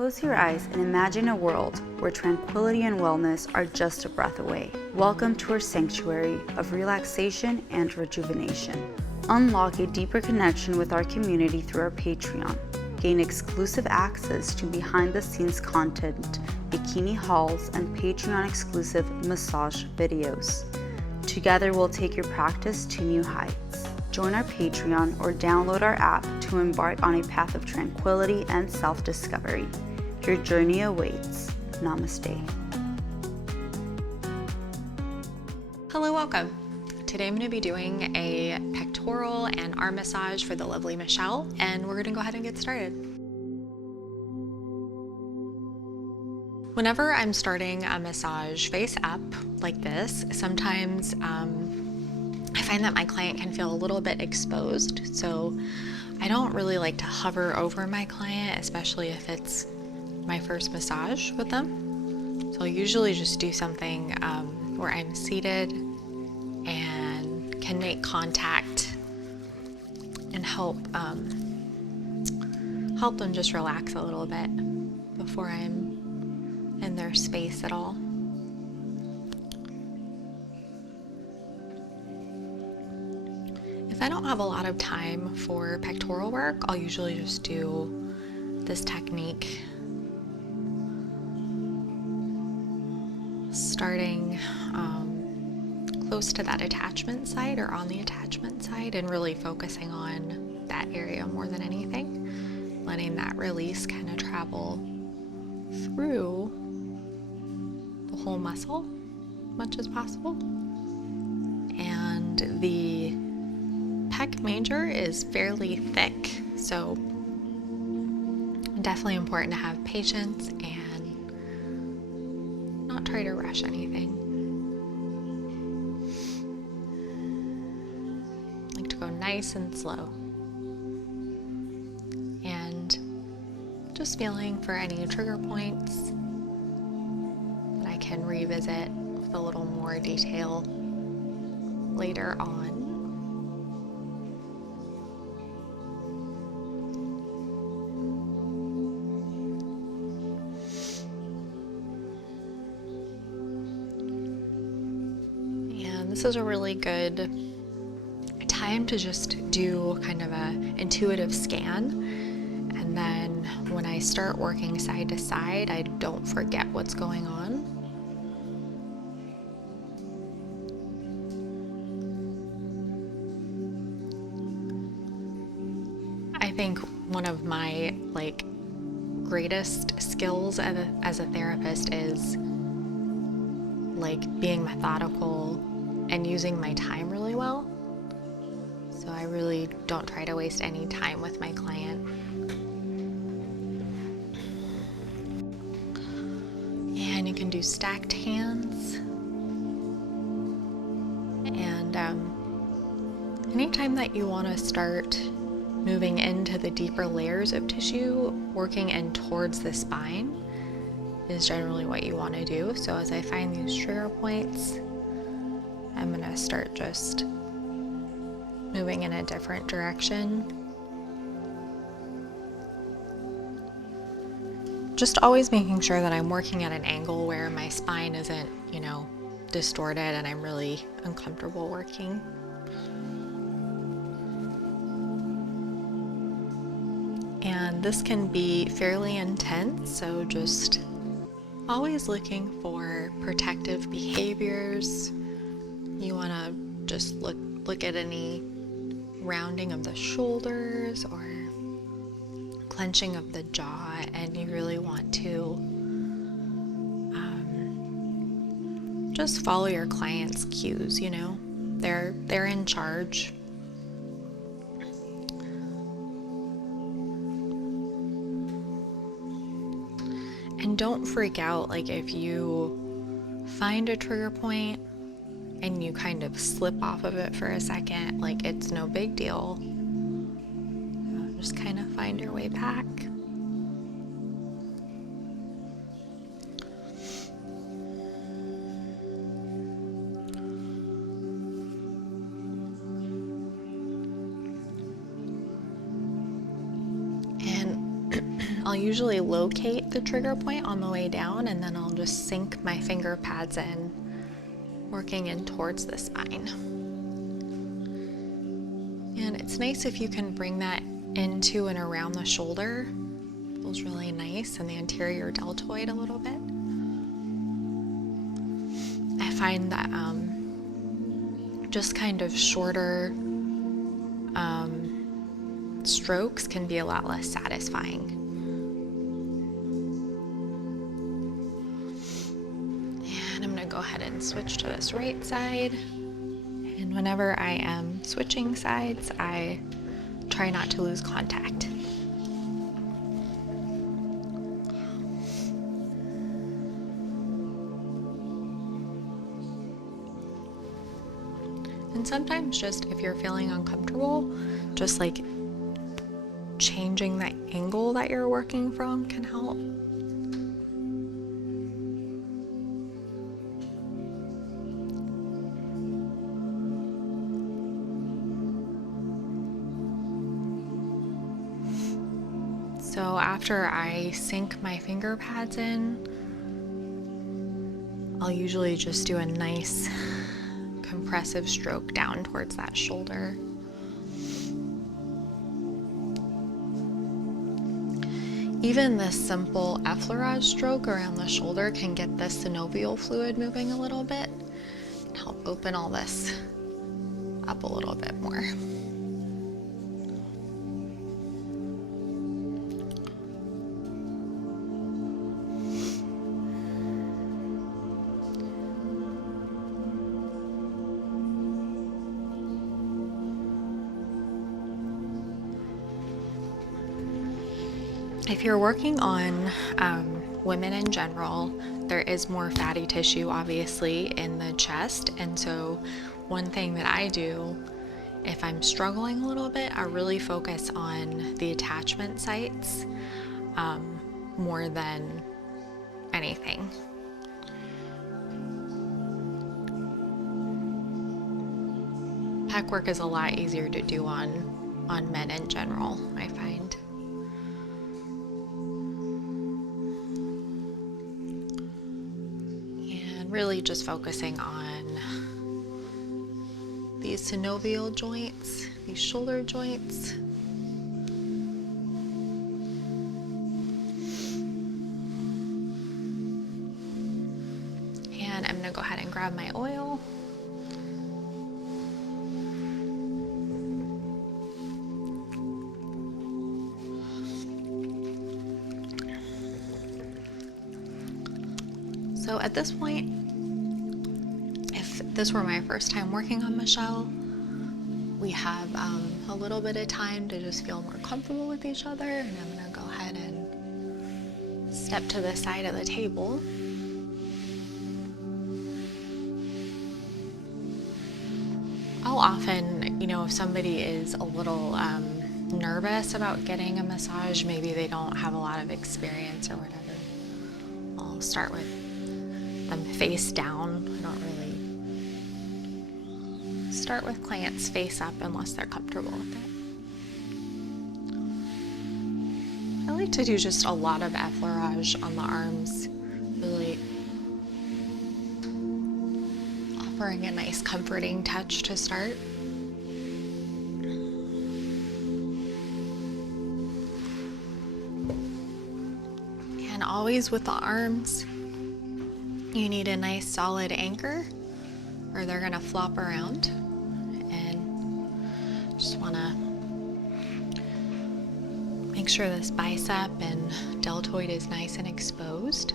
Close your eyes and imagine a world where tranquility and wellness are just a breath away. Welcome to our sanctuary of relaxation and rejuvenation. Unlock a deeper connection with our community through our Patreon. Gain exclusive access to behind-the-scenes content, bikini hauls, and Patreon-exclusive massage videos. Together, we'll take your practice to new heights. Join our Patreon or download our app to embark on a path of tranquility and self-discovery. Your journey awaits. Namaste. Hello, welcome. Today I'm going to be doing a pectoral and arm massage for the lovely Michelle, and we're going to go ahead and get started. Whenever I'm starting a massage face up like this, sometimes I find that my client can feel a little bit exposed, so I don't really like to hover over my client, especially if it's my first massage with them. So I'll usually just do something where I'm seated and can make contact and help them just relax a little bit before I'm in their space at all. If I don't have a lot of time for pectoral work, I'll usually just do this technique, starting close to that attachment side or on the attachment side, and really focusing on that area more than anything, letting that release kind of travel through the whole muscle as much as possible. And the pec major is fairly thick, so definitely important to have patience and not try to rush anything. Like to go nice and slow, and just feeling for any trigger points that I can revisit with a little more detail later on. This is a really good time to just do kind of an intuitive scan, and then when I start working side to side, I don't forget what's going on. I think one of my greatest skills as a therapist is being methodical and using my time really well. So I really don't try to waste any time with my client. And you can do stacked hands. And anytime that you want to start moving into the deeper layers of tissue, working in towards the spine is generally what you want to do. So as I find these trigger points, I'm going to start just moving in a different direction. Just always making sure that I'm working at an angle where my spine isn't, distorted and I'm really uncomfortable working. And this can be fairly intense, so just always looking for protective behaviors. You want to just look at any rounding of the shoulders or clenching of the jaw, and you really want to just follow your client's cues. They're in charge. And don't freak out if you find a trigger point and you kind of slip off of it for a second. It's no big deal. Just kind of find your way back. And I'll usually locate the trigger point on the way down, and then I'll just sink my finger pads in, working in towards the spine. And it's nice if you can bring that into and around the shoulder. Feels really nice, and the anterior deltoid a little bit. I find that just kind of shorter strokes can be a lot less satisfying. And I'm going to go ahead and switch to this right side. And whenever I am switching sides, I try not to lose contact. And sometimes just if you're feeling uncomfortable, just like changing the angle that you're working from can help. So after I sink my finger pads in, I'll usually just do a nice compressive stroke down towards that shoulder. Even this simple effleurage stroke around the shoulder can get the synovial fluid moving a little bit and help open all this up a little bit more. If you're working on women in general, there is more fatty tissue obviously in the chest, and so one thing that I do if I'm struggling a little bit, I really focus on the attachment sites more than anything. Pec work is a lot easier to do on men in general, I find. Really just focusing on these synovial joints, these shoulder joints. And I'm gonna go ahead and grab my oil. So at this point, if this were my first time working on Michelle, we have a little bit of time to just feel more comfortable with each other, and I'm gonna go ahead and step to the side of the table. I'll often, if somebody is a little nervous about getting a massage, maybe they don't have a lot of experience or whatever, I'll start with them face down. I don't really start with clients face up unless they're comfortable with it. I like to do just a lot of effleurage on the arms, really offering a nice comforting touch to start. And always with the arms, you need a nice solid anchor or they're gonna flop around, and just wanna make sure this bicep and deltoid is nice and exposed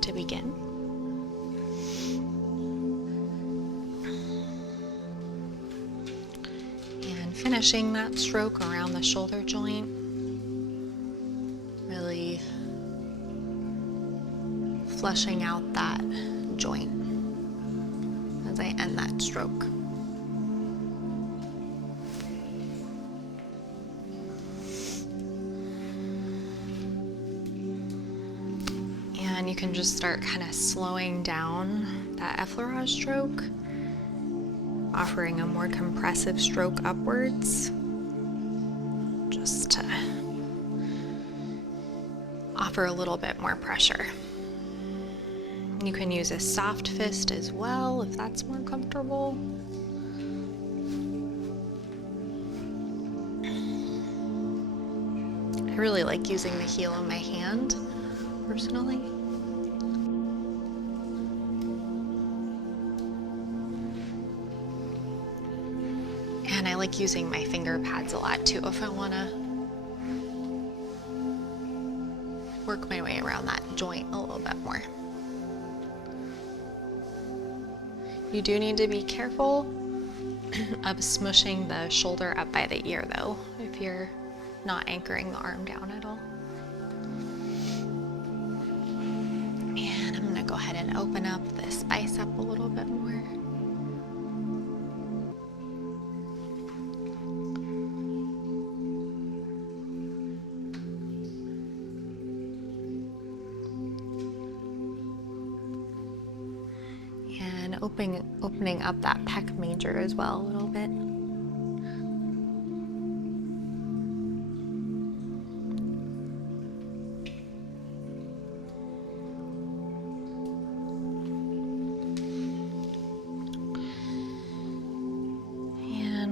to begin. And finishing that stroke around the shoulder joint, really flushing out that joint as I end that stroke. And you can just start kind of slowing down that effleurage stroke, offering a more compressive stroke upwards, just to offer a little bit more pressure. You can use a soft fist as well if that's more comfortable. I really like using the heel of my hand, personally. And I like using my finger pads a lot too if I want to work my way around that joint a little bit more. You do need to be careful of smushing the shoulder up by the ear though, if you're not anchoring the arm down at all. And I'm gonna go ahead and open up this bicep a little bit more. And opening up that pec major as well a little bit.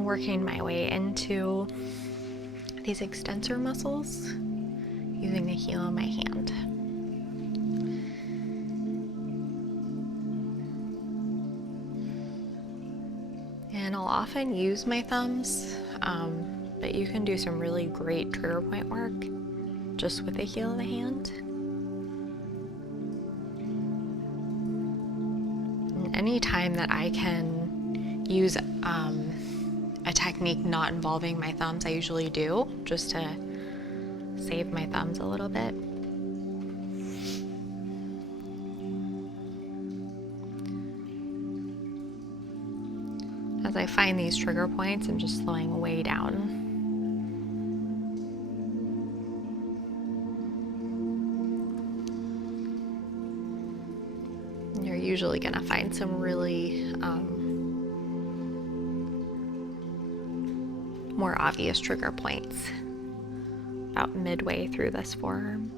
Working my way into these extensor muscles using the heel of my hand. And I'll often use my thumbs, but you can do some really great trigger point work just with the heel of the hand. And anytime that I can use a technique not involving my thumbs, I usually do, just to save my thumbs a little bit. As I find these trigger points, I'm just slowing way down. You're usually going to find some really more obvious trigger points about midway through this forearm.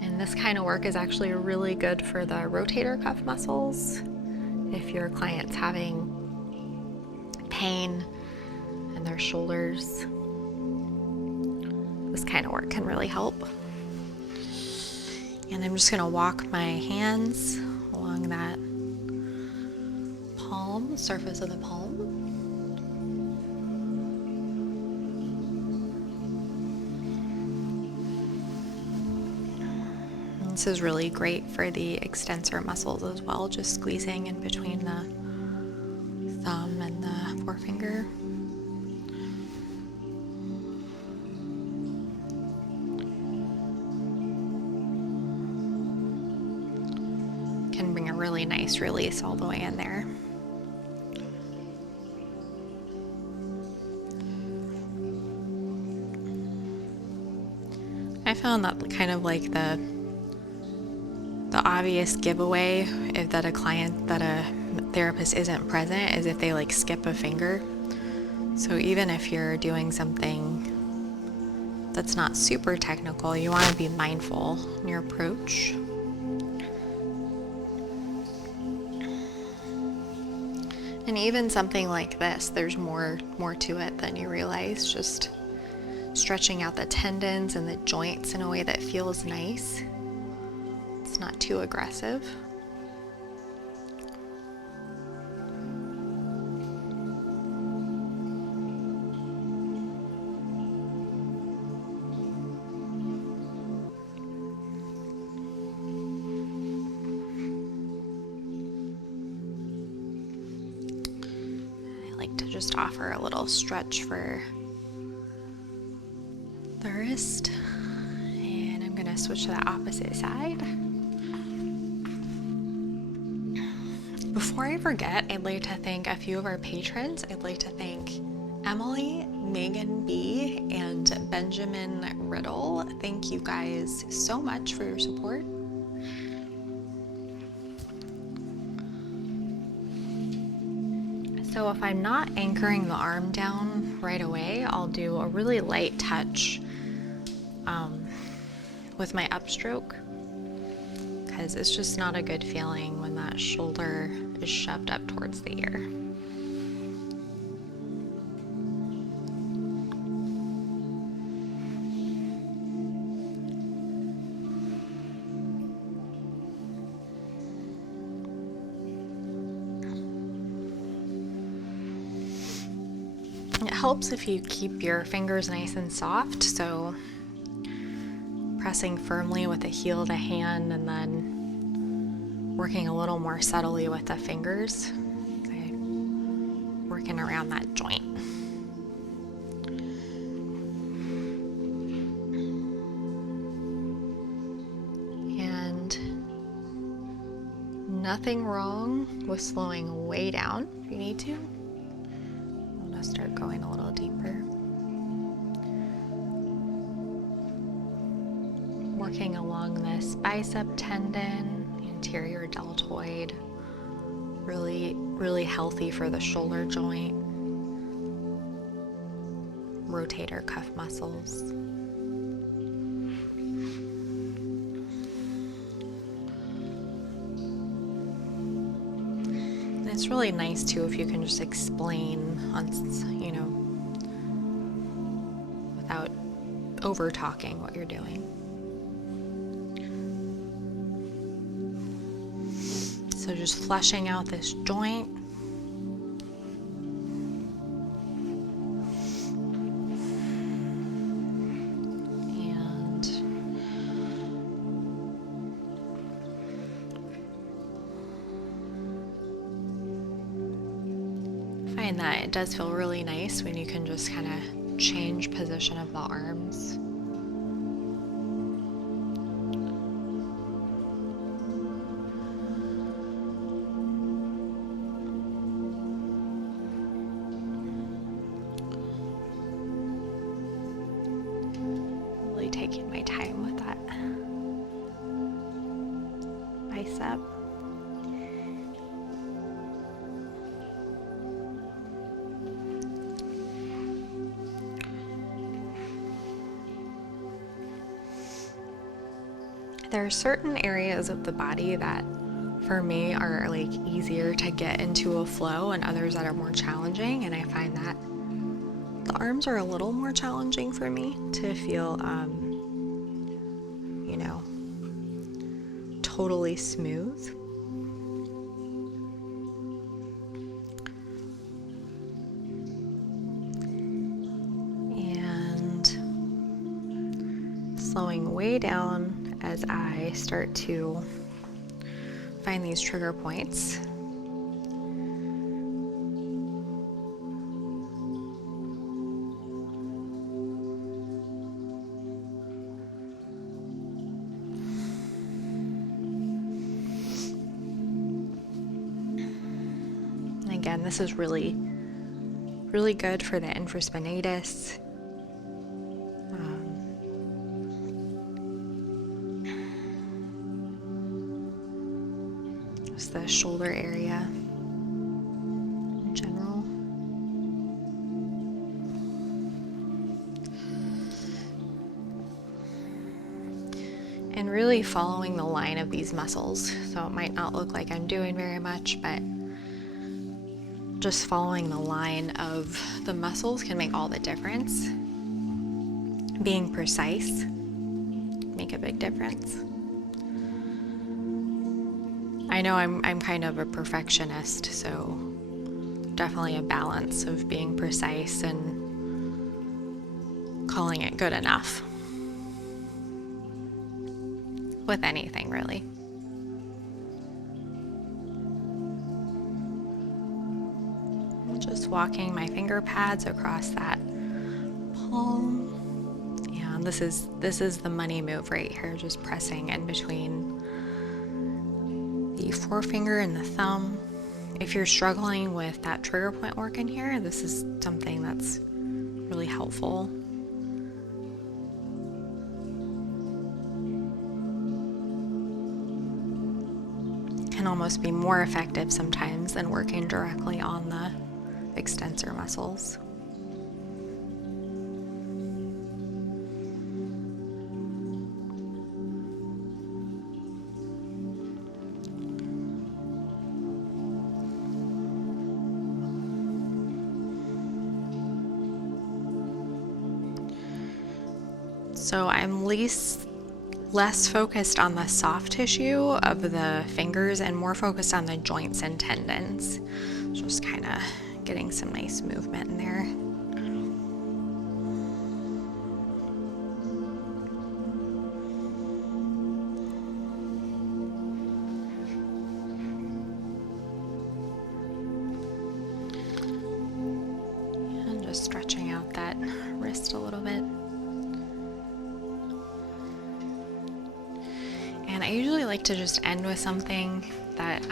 And this kind of work is actually really good for the rotator cuff muscles. If your client's having pain in their shoulders, this kind of work can really help. And I'm just going to walk my hands along that palm, surface of the palm. This is really great for the extensor muscles as well, just squeezing in between the thumb and the forefinger. Can bring a really nice release all the way in there. I found that kind of like the obvious giveaway if that a therapist isn't present is if they like skip a finger. So even if you're doing something that's not super technical, you want to be mindful in your approach. And even something like this, there's more to it than you realize. Just stretching out the tendons and the joints in a way that feels nice. It's not too aggressive. I like to just offer a little stretch for the wrist, and I'm gonna switch to the opposite side. Before I forget, I'd like to thank a few of our patrons. I'd like to thank Emily, Megan B, and Benjamin Riddle. Thank you guys so much for your support. So if I'm not anchoring the arm down right away, I'll do a really light touch with my upstroke, because it's just not a good feeling when that shoulder is shoved up towards the ear. It helps if you keep your fingers nice and soft, so pressing firmly with the heel of the hand and then working a little more subtly with the fingers, working around that joint. And nothing wrong with slowing way down if you need to. I'm gonna start going a little deeper. Working along this bicep tendon, anterior deltoid, really healthy for the shoulder joint, rotator cuff muscles. And it's really nice too if you can just explain on, without over talking what you're doing. So just fleshing out this joint. And find that it does feel really nice when you can just kind of change position of the arms. Taking my time with that bicep. There are certain areas of the body that for me are like easier to get into a flow and others that are more challenging, and I find that the arms are a little more challenging for me to feel totally smooth. And slowing way down as I start to find these trigger points. Again, this is really good for the infraspinatus. Just the shoulder area in general. And really following the line of these muscles. So it might not look like I'm doing very much, but just following the line of the muscles can make all the difference. Being precise make a big difference. I know I'm kind of a perfectionist, so definitely a balance of being precise and calling it good enough with anything, really. Just walking my finger pads across that palm. And this is the money move right here, just pressing in between the forefinger and the thumb. If you're struggling with that trigger point work in here, this is something that's really helpful. Can almost be more effective sometimes than working directly on the extensor muscles. So I'm less focused on the soft tissue of the fingers and more focused on the joints and tendons. Just kind of getting some nice movement in there. And just stretching out that wrist a little bit. And I usually like to just end with something that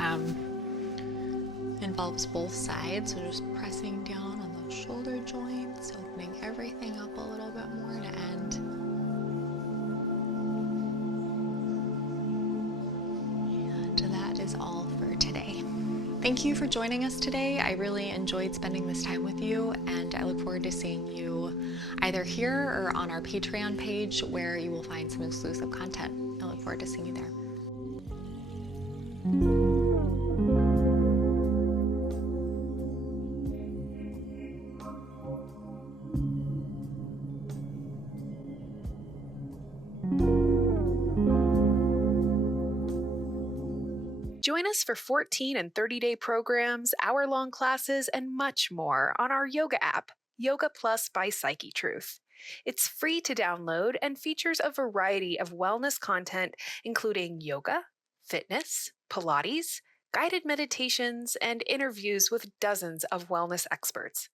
involves both sides. So just pressing down on those shoulder joints, opening everything up a little bit more to end. And that is all for today. Thank you for joining us today. I really enjoyed spending this time with you, and I look forward to seeing you either here or on our Patreon page, where you will find some exclusive content. I look forward to seeing you there. Join us for 14 and 30-day programs, hour-long classes, and much more on our yoga app, Yoga Plus by PsycheTruth. It's free to download and features a variety of wellness content, including yoga, fitness, Pilates, guided meditations, and interviews with dozens of wellness experts.